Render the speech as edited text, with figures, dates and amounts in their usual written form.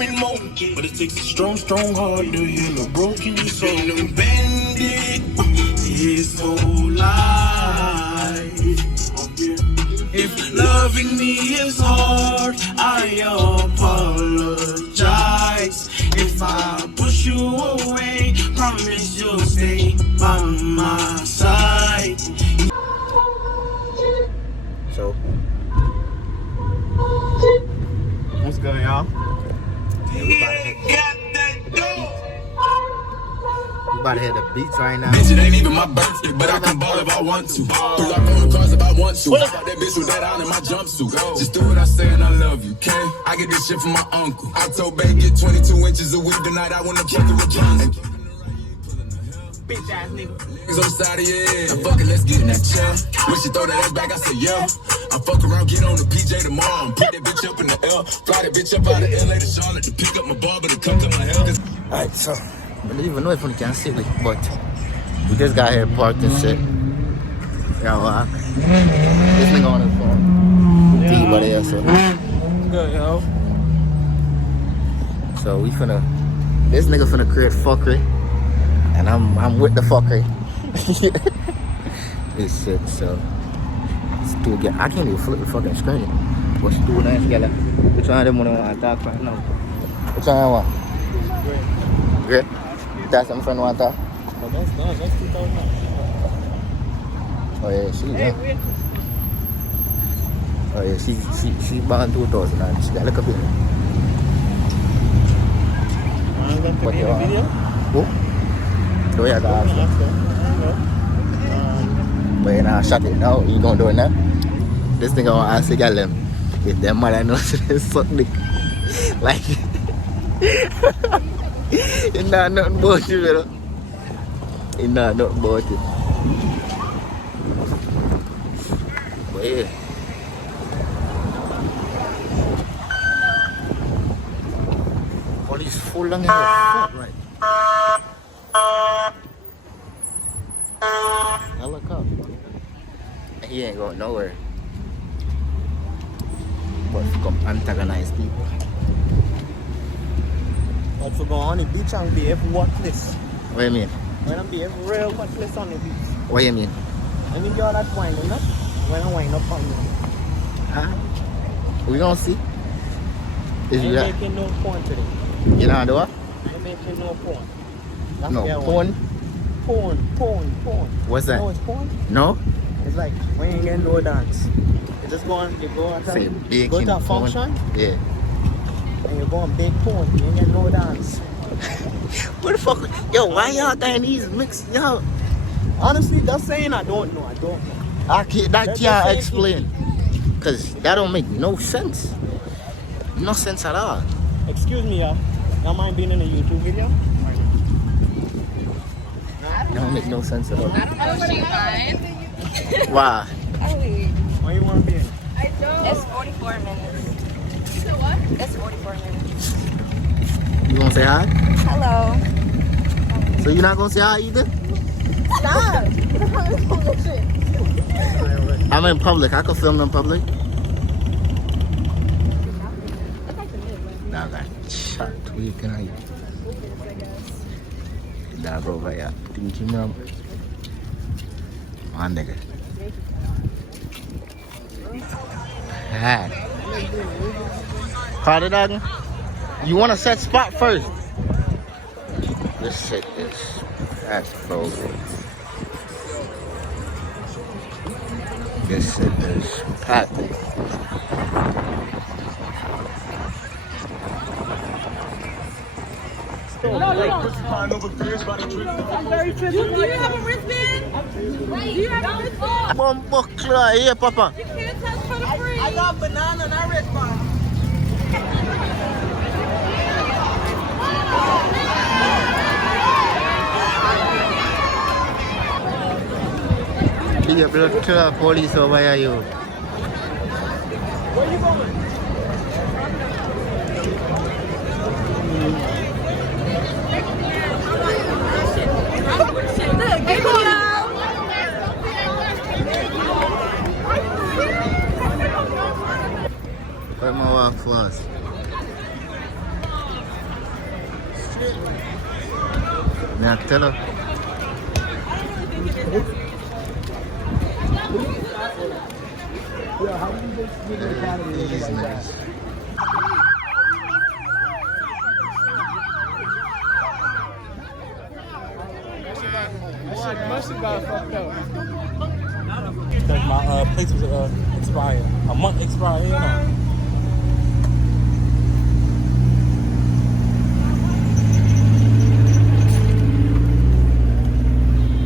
me more. But it takes a strong, strong heart to heal a broken soul. Been bended his whole life. If loving me is hard, I apologize. If I push you away, promise you'll stay by my side. So, what's good, y'all? We about to hit the beach right now. Bitch, it ain't even my birthday, but I can ball if I want to. Pull up on the cars if I want to. I got that bitch with that on in my jumpsuit. Just do what I say and I love you, okay? I get this shit from my uncle. I told Bay get 22 inches of weed tonight. I wanna kick it with Johnson. Bitch ass nigga. Niggas on the side of your head. I'm fucking, let's get in that chair. When she throw that ass back, I say yeah. I fuck around, get on the PJ tomorrow and put that bitch up in the L. Fly that bitch up out of LA to Charlotte to pick up my barber to come to my hell. Alright, so, I don't even know if we can see it, but we just got here parked and shit. Yeah, this nigga on his phone. But yeah, so. Good, yo. So we finna, this nigga finna create fuckery. And I'm with the fuckery. This shit, so. It's too good. I can't even flip the fucking screen. What's too nice, together? Which one of them wanna talk right now? Which one I want? Great. That's some friend want that? Oh, that's done. That's 2009. Oh yeah, she oh yeah, she born 2000 and she got a little bit. What you want? Video? Who? Do you have that? But you know, shut it now. You gonna do it now? This thing I want to ask the girl them. If them mother knows they suck dick. Like, it's not nothing about you, you know? It's not nothing about it. But yeah. All these full long hair, fuck right. Now look up. He ain't going nowhere. But come antagonize people. But for going on the beach and be every worthless. What do you mean? When I be every real worthless on the beach. What do you mean? I mean, you're that winding up. When I wind up on you. Huh? We gonna see. Is you I'm that? making no porn today. You know do what? I'm making no porn. That's No, the other porn? one. Porn. What's that? You know it's porn? No? It's like when you get no dance. You just go on, you go out Say and baking go to a porn? function Yeah. and you go on big porn. You ain't get no dance. What the fuck? Yo, why y'all doing these mix? Yo, Honestly, just saying I don't know. that That's can't the same explain. Cause that don't make no sense. No sense at all. Excuse me, y'all mind being in a YouTube video? That don't make no sense at all. Oh, she fine. Why? Why you want to be in? It's 44 minutes. So what? It's 44 minutes. You gonna say hi? Hello. So you're not gonna say hi either? Stop. I'm in public. I can film in public. Nah, man. Shut tweaking out. Nah, bro, but yeah. Think you know? My nigga. Hi. Call it out. You want to set spot first? Let's set this. That's close. Let's set this. Pat. Do you have a wristband? Do you have a wristband? Bumbo clear here, Papa. You can't touch for the free. I got banana and I wristband. Be a blood clear police over here, you. Where you going? Where my walk first? Now tell her. These niggas. Must have got fucked up. Because my place was expired. A month expired, you know.